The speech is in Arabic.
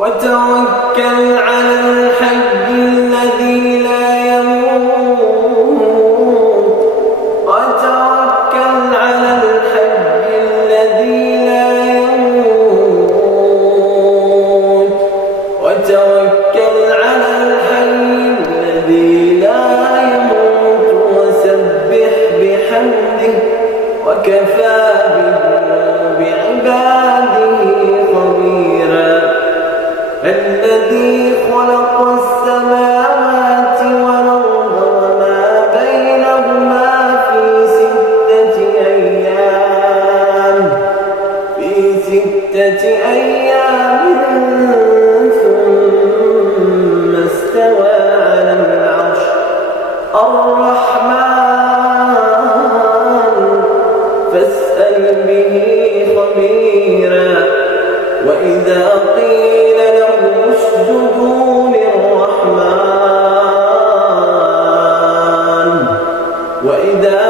وتوكل على الحي الذي لا يموت وتوكل على الحي الذي لا يموت وتوكل على الحي الذي لا يموت وسبح بحمده وكفى بذنوب عباده خبيرا الذي خلق السماوات والأرض وما بينهما في 6 أيام ثم استوى على العرش الرحمن فاسأل به خبيرا وإذا قيل لهم اسجدوا للرحمن وإذا